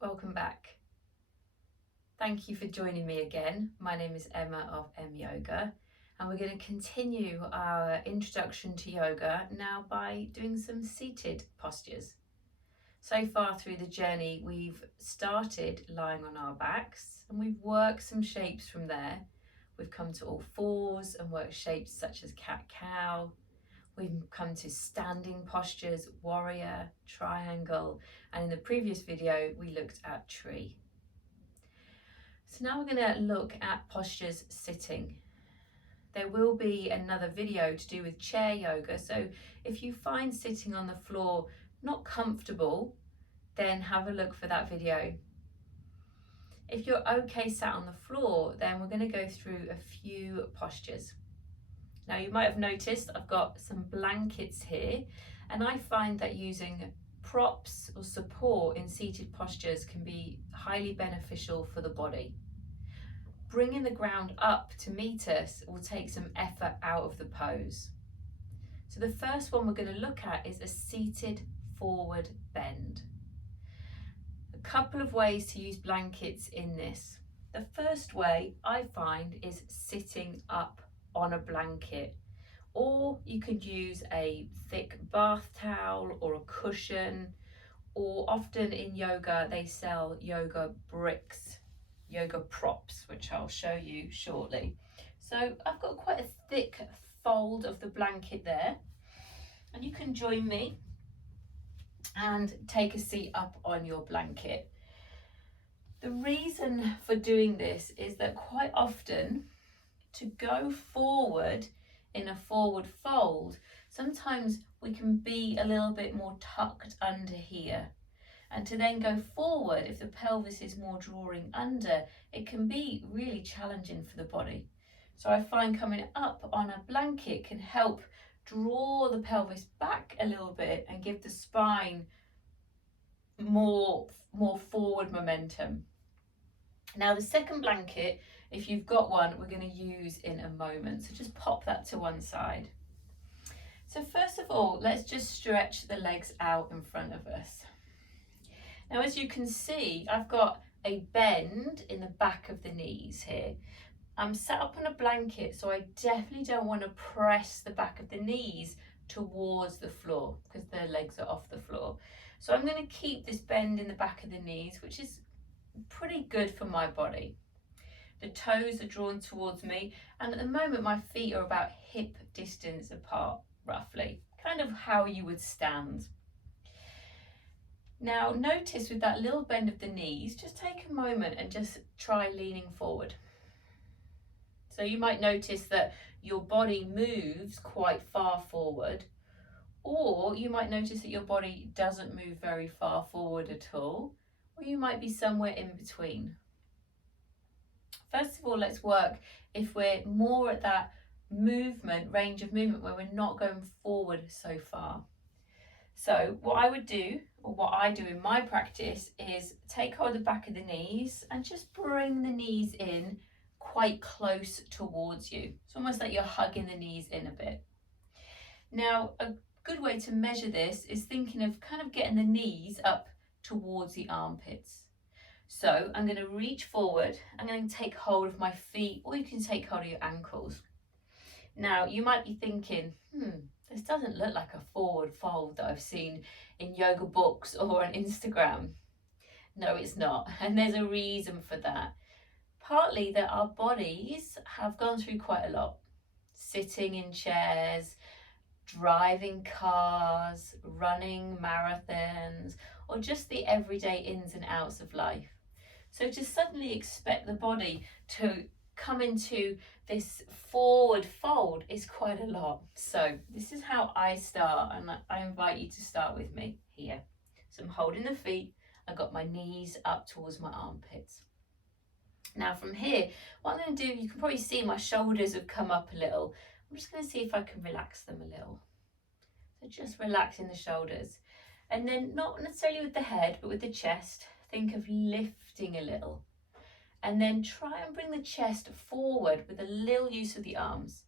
Welcome back. Thank you for joining me again. My name is Emma of M Yoga, and we're going to continue our introduction to yoga now by doing some seated postures. So far through the journey, we've started lying on our backs and we've worked some shapes from there. We've come to all fours and worked shapes such as cat-cow. We've come to standing postures, warrior, triangle, and in the previous video we looked at tree. So now we're going to look at postures sitting. There will be another video to do with chair yoga, so if you find sitting on the floor not comfortable, then have a look for that video. If you're okay sat on the floor, then we're going to go through a few postures. Now you might have noticed I've got some blankets here, and I find that using props or support in seated postures can be highly beneficial for the body. Bringing the ground up to meet us will take some effort out of the pose. So the first one we're going to look at is a seated forward bend. A couple of ways to use blankets in this. The first way I find is sitting up on a blanket, or you could use a thick bath towel or a cushion, or often in yoga they sell yoga bricks, yoga props, which I'll show you shortly. So I've got quite a thick fold of the blanket there, and you can join me and take a seat up on your blanket. The reason for doing this is that quite often to go forward in a forward fold, sometimes we can be a little bit more tucked under here. And to then go forward, if the pelvis is more drawing under, it can be really challenging for the body. So I find coming up on a blanket can help draw the pelvis back a little bit and give the spine more forward momentum. Now the second blanket, if you've got one, we're going to use in a moment. So just pop that to one side. So first of all, let's just stretch the legs out in front of us. Now, as you can see, I've got a bend in the back of the knees here. I'm sat up on a blanket, so I definitely don't want to press the back of the knees towards the floor because the legs are off the floor. So I'm going to keep this bend in the back of the knees, which is pretty good for my body. The toes are drawn towards me, and at the moment my feet are about hip distance apart, roughly, kind of how you would stand. Now notice with that little bend of the knees, just take a moment and just try leaning forward. So you might notice that your body moves quite far forward, or you might notice that your body doesn't move very far forward at all, or you might be somewhere in between. First of all, let's work if we're more at that range of movement where we're not going forward so far. So what I would do, or what I do in my practice, is take hold of the back of the knees and just bring the knees in quite close towards you. It's almost like you're hugging the knees in a bit. Now, a good way to measure this is thinking of kind of getting the knees up towards the armpits. So I'm going to reach forward, I'm going to take hold of my feet, or you can take hold of your ankles. Now you might be thinking, this doesn't look like a forward fold that I've seen in yoga books or on Instagram. No, it's not, and there's a reason for that. Partly that our bodies have gone through quite a lot. Sitting in chairs, driving cars, running marathons, or just the everyday ins and outs of life. So to suddenly expect the body to come into this forward fold is quite a lot. So this is how I start, and I invite you to start with me here. So I'm holding the feet, I've got my knees up towards my armpits. Now from here, what I'm going to do, you can probably see my shoulders have come up a little. I'm just going to see if I can relax them a little. So just relaxing the shoulders. And then not necessarily with the head, but with the chest, think of lifting a little. And then try and bring the chest forward with a little use of the arms.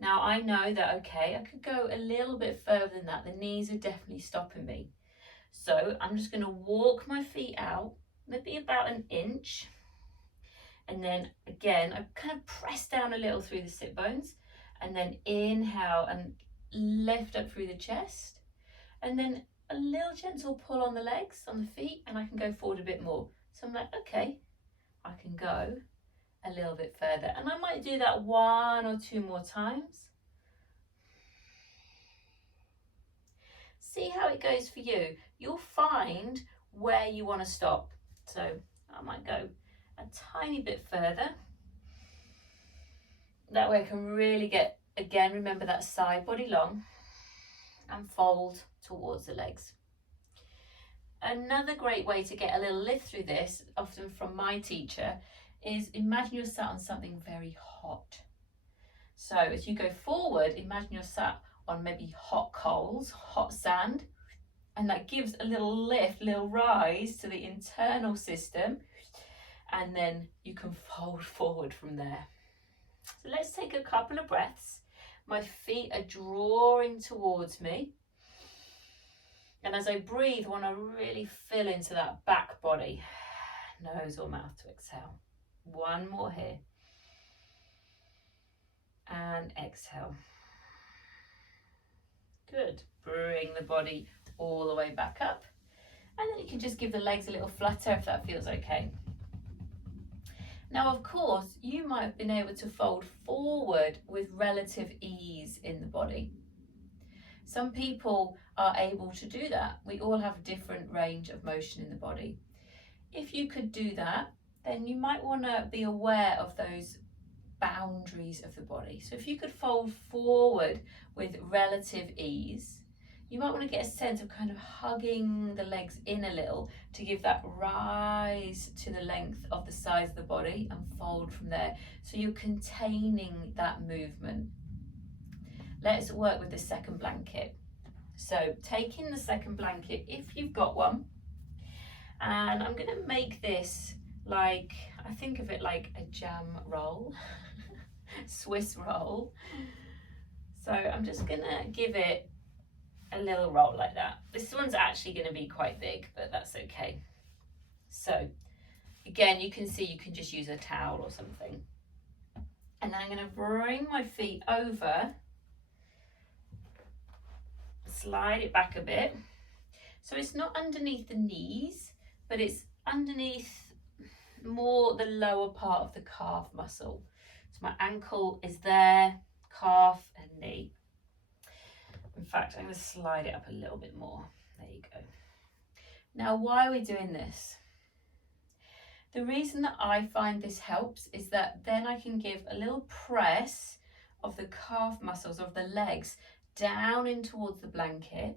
Now I know that, okay, I could go a little bit further than that. The knees are definitely stopping me. So I'm just going to walk my feet out maybe about an inch. And then again, I kind of press down a little through the sit bones, and then inhale and lift up through the chest. And then a little gentle pull on the legs, on the feet, and I can go forward a bit more. So I'm like, okay, I can go a little bit further. And I might do that 1 or 2 more times. See how it goes for you. You'll find where you want to stop. So I might go a tiny bit further. That way I can really get, again, remember that side body long, and fold towards the legs. Another great way to get a little lift through this, often from my teacher, is imagine you're sat on something very hot. So as you go forward, imagine you're sat on maybe hot coals, hot sand, and that gives a little lift, little rise to the internal system, and then you can fold forward from there. So let's take a couple of breaths. My feet are drawing towards me. And as I breathe, I want to really fill into that back body. Nose or mouth to exhale. 1 more here. And exhale. Good. Bring the body all the way back up. And then you can just give the legs a little flutter if that feels okay. Now, of course, you might have been able to fold forward with relative ease in the body. Some people are able to do that. We all have a different range of motion in the body. If you could do that, then you might want to be aware of those boundaries of the body. So if you could fold forward with relative ease, you might want to get a sense of kind of hugging the legs in a little to give that rise to the length of the sides of the body and fold from there. So you're containing that movement. Let's work with the second blanket. So taking the second blanket, if you've got one, and I'm going to make this like, I think of it like a jam roll, Swiss roll. So I'm just going to give it a little roll like that. This one's actually going to be quite big, but that's okay. So again, you can see you can just use a towel or something. And then I'm going to bring my feet over, slide it back a bit. So it's not underneath the knees, but it's underneath more the lower part of the calf muscle. So my ankle is there, calf and knee. In fact, I'm going to slide it up a little bit more. There you go. Now, why are we doing this? The reason that I find this helps is that then I can give a little press of the calf muscles of the legs down in towards the blanket.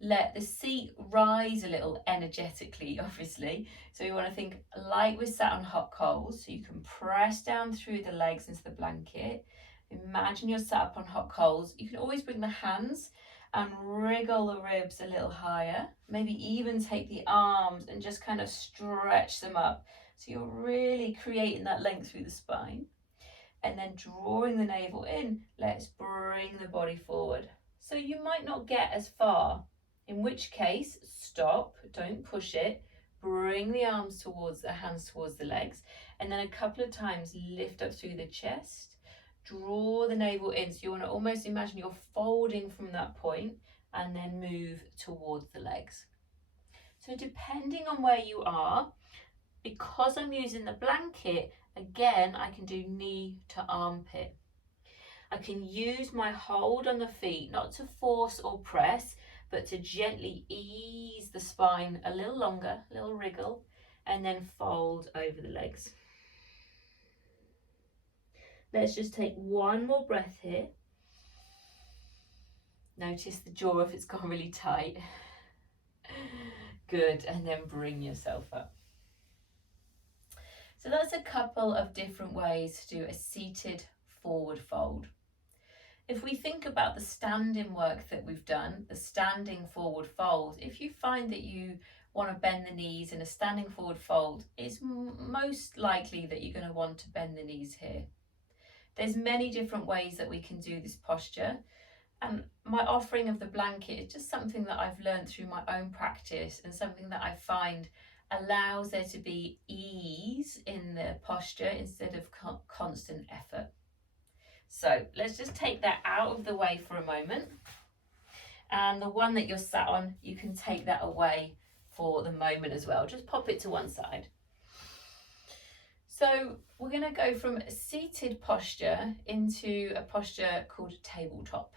Let the seat rise a little energetically, obviously. So you want to think like we're sat on hot coals. So you can press down through the legs into the blanket. Imagine you're sat up on hot coals. You can always bring the hands and wriggle the ribs a little higher. Maybe even take the arms and just kind of stretch them up. So you're really creating that length through the spine. And then drawing the navel in, let's bring the body forward. So you might not get as far, in which case, stop, don't push it, bring the arms towards the hands towards the legs, and then a couple of times lift up through the chest, draw the navel in. So you want to almost imagine you're folding from that point and then move towards the legs. So depending on where you are, because I'm using the blanket, again, I can do knee to armpit. I can use my hold on the feet, not to force or press, but to gently ease the spine a little longer, a little wriggle, and then fold over the legs. Let's just take 1 more breath here. Notice the jaw if it's gone really tight. Good, and then bring yourself up. So that's a couple of different ways to do a seated forward fold. If we think about the standing work that we've done, the standing forward fold, if you find that you want to bend the knees in a standing forward fold, it's most likely that you're going to want to bend the knees here. There's many different ways that we can do this posture, and my offering of the blanket is just something that I've learned through my own practice and something that I find allows there to be ease in the posture instead of constant effort. So let's just take that out of the way for a moment. And the one that you're sat on, you can take that away for the moment as well. Just pop it to one side. So we're going to go from a seated posture into a posture called tabletop.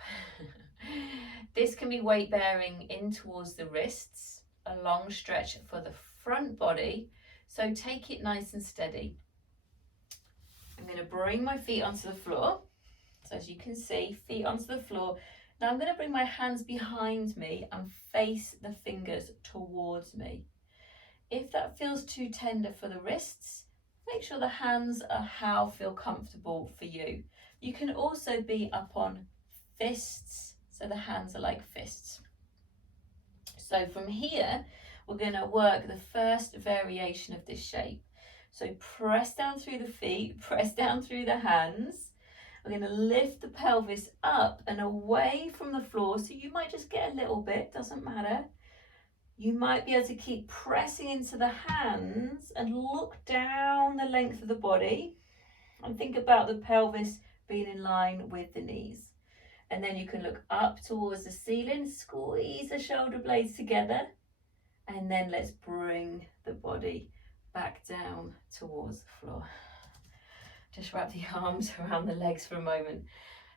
This can be weight bearing in towards the wrists, a long stretch for the front body. So take it nice and steady. I'm going to bring my feet onto the floor. So as you can see, feet onto the floor. Now I'm going to bring my hands behind me and face the fingers towards me. If that feels too tender for the wrists, make sure the hands are feel comfortable for you. You can also be up on fists, so the hands are like fists. So from here, we're going to work the first variation of this shape. So press down through the feet, press down through the hands. We're going to lift the pelvis up and away from the floor. So you might just get a little bit, doesn't matter. You might be able to keep pressing into the hands and look down the length of the body and think about the pelvis being in line with the knees. And then you can look up towards the ceiling, squeeze the shoulder blades together, and then let's bring the body back down towards the floor. Just wrap the arms around the legs for a moment.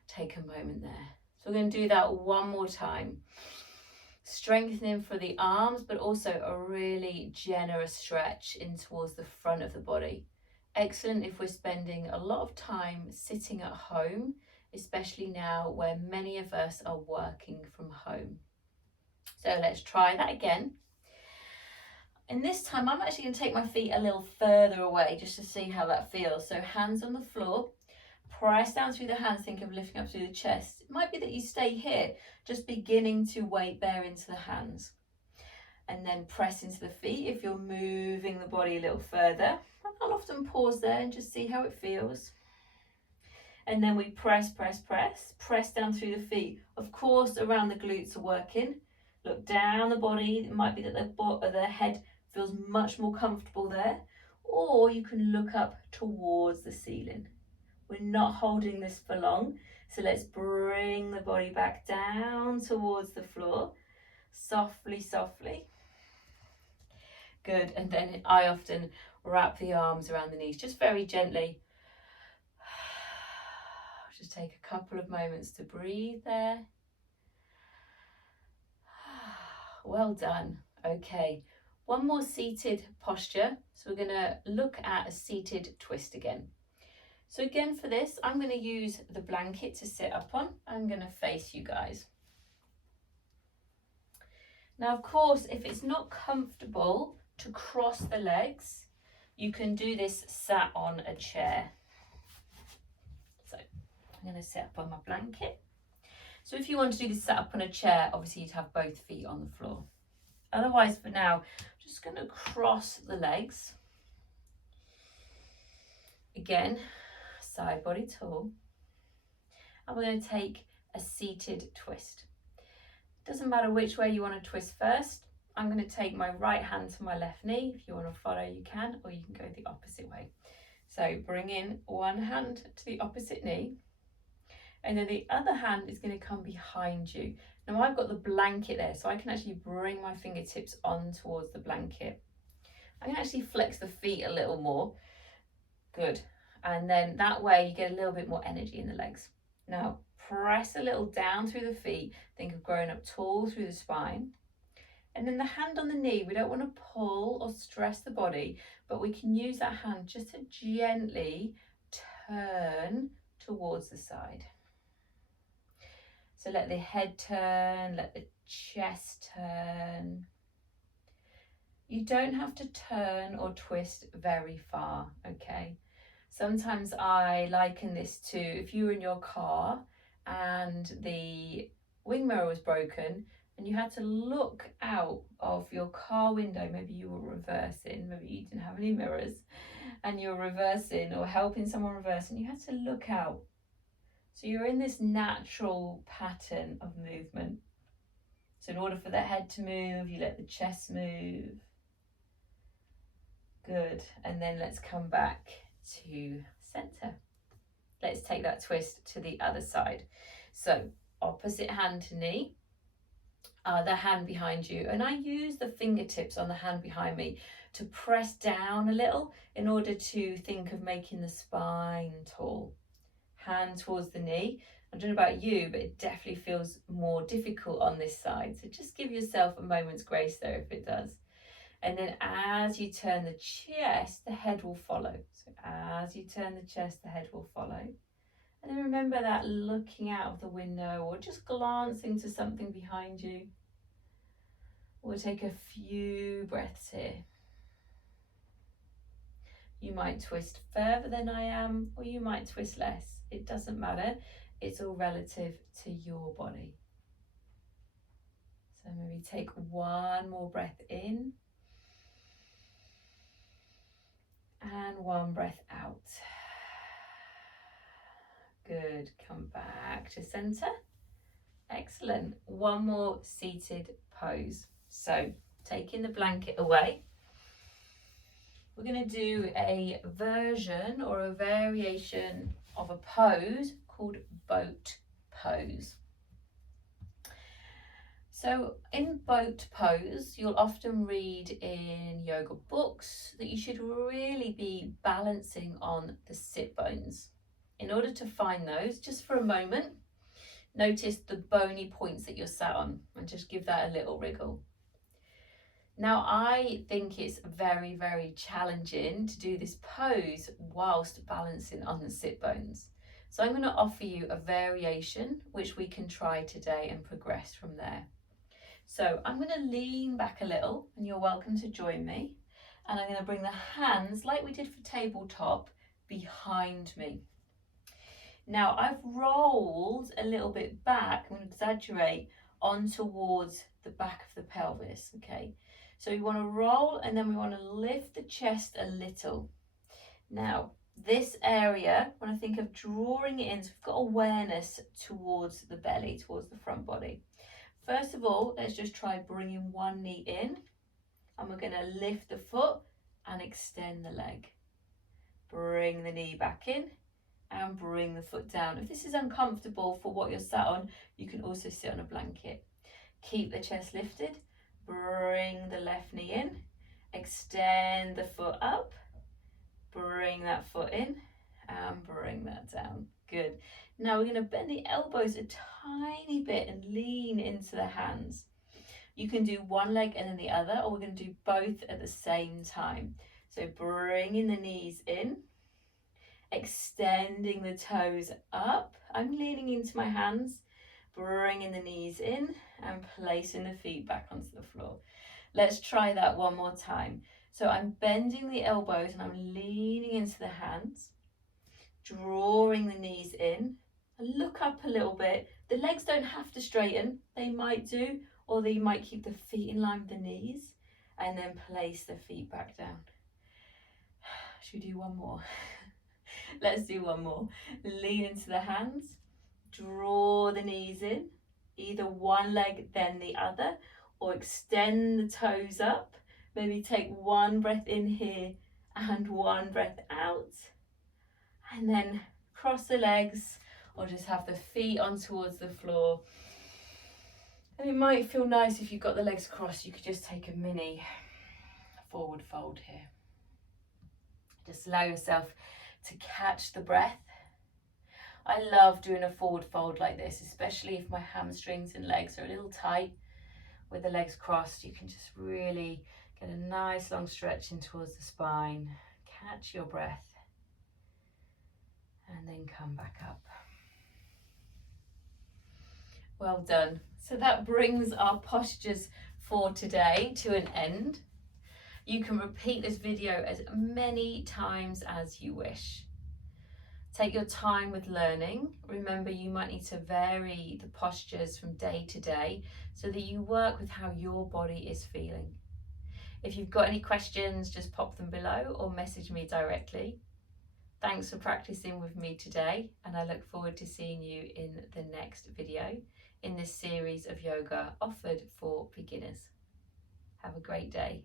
Take a moment there. So we're going to do that one more time. Strengthening for the arms, but also a really generous stretch in towards the front of the body. Excellent if we're spending a lot of time sitting at home, especially now where many of us are working from home. So let's try that again. And this time I'm actually going to take my feet a little further away just to see how that feels. So hands on the floor, press down through the hands, think of lifting up through the chest. It might be that you stay here, just beginning to weight bear into the hands. And then press into the feet if you're moving the body a little further. I'll often pause there and just see how it feels. And then we press down through the feet. Of course, around the glutes are working. Look down the body. It might be that the head feels much more comfortable there. Or you can look up towards the ceiling. We're not holding this for long. So let's bring the body back down towards the floor. Softly, softly. Good. And then I often wrap the arms around the knees, just very gently. Just take a couple of moments to breathe there. Well done. Okay, one more seated posture. So we're going to look at a seated twist again. So again for this, I'm going to use the blanket to sit up on. I'm going to face you guys. Now, of course, if it's not comfortable to cross the legs, you can do this sat on a chair. So I'm going to sit up on my blanket. So if you want to do this sat up on a chair, obviously you'd have both feet on the floor. Otherwise, for now, I'm just going to cross the legs. Again, side body tall. And we're going to take a seated twist. Doesn't matter which way you want to twist first. I'm going to take my right hand to my left knee. If you want to follow, you can, or you can go the opposite way. So bring in one hand to the opposite knee, and then the other hand is going to come behind you. Now I've got the blanket there, so I can actually bring my fingertips on towards the blanket. I can actually flex the feet a little more. Good. And then that way you get a little bit more energy in the legs. Now press a little down through the feet. Think of growing up tall through the spine. And then the hand on the knee, we don't want to pull or stress the body, but we can use that hand just to gently turn towards the side. So let the head turn, let the chest turn. You don't have to turn or twist very far, okay? Sometimes I liken this to if you were in your car and the wing mirror was broken and you had to look out of your car window. Maybe you were reversing, maybe you didn't have any mirrors and you were reversing or helping someone reverse, and you had to look out. So you're in this natural pattern of movement. So in order for the head to move, you let the chest move. Good. And then let's come back to center. Let's take that twist to the other side. So opposite hand to knee, the hand behind you. And I use the fingertips on the hand behind me to press down a little in order to think of making the spine tall. Hand towards the knee. I don't know about you, but it definitely feels more difficult on this side. So just give yourself a moment's grace there if it does. And then as you turn the chest, the head will follow. So as you turn the chest, the head will follow. And then remember that looking out of the window or just glancing to something behind you. We'll take a few breaths here. You might twist further than I am, or you might twist less. It doesn't matter. It's all relative to your body. So maybe take one more breath in. And one breath out. Good. Come back to center. Excellent. One more seated pose. So taking the blanket away, we're going to do a version or a variation of a pose called boat pose. So in boat pose, you'll often read in yoga books that you should really be balancing on the sit bones. In order to find those, just for a moment, notice the bony points that you're sat on and just give that a little wriggle. Now, I think it's very, very challenging to do this pose whilst balancing on the sit bones. So I'm going to offer you a variation which we can try today and progress from there. So I'm going to lean back a little and you're welcome to join me. And I'm going to bring the hands, like we did for tabletop, behind me. Now I've rolled a little bit back, I'm going to exaggerate, on towards the back of the pelvis, okay? So we want to roll and then we want to lift the chest a little. Now this area, when I think of drawing it in, so we've got awareness towards the belly, towards the front body. First of all, let's just try bringing one knee in and we're going to lift the foot and extend the leg. Bring the knee back in and bring the foot down. If this is uncomfortable for what you're sat on, you can also sit on a blanket. Keep the chest lifted, bring the left knee in, extend the foot up, bring that foot in and bring that down. Good. Now we're going to bend the elbows a tiny bit and lean into the hands. You can do one leg and then the other, or we're going to do both at the same time. So bringing the knees in, extending the toes up. I'm leaning into my hands, bringing the knees in and placing the feet back onto the floor. Let's try that one more time. So I'm bending the elbows and I'm leaning into the hands, drawing the knees in. And look up a little bit. The legs don't have to straighten. They might do, or they might keep the feet in line with the knees and then place the feet back down. Should we do one more? Let's do one more. Lean into the hands, draw the knees in, either one leg then the other, or extend the toes up. Maybe take one breath in here and one breath out. And then cross the legs or just have the feet on towards the floor. And it might feel nice if you've got the legs crossed, you could just take a mini forward fold here. Just allow yourself to catch the breath. I love doing a forward fold like this, especially if my hamstrings and legs are a little tight. With the legs crossed, you can just really get a nice long stretch in towards the spine. Catch your breath and then come back up. Well done. So that brings our postures for today to an end. You can repeat this video as many times as you wish. Take your time with learning. Remember, you might need to vary the postures from day to day so that you work with how your body is feeling. If you've got any questions, just pop them below or message me directly. Thanks for practicing with me today, and I look forward to seeing you in the next video in this series of yoga offered for beginners. Have a great day.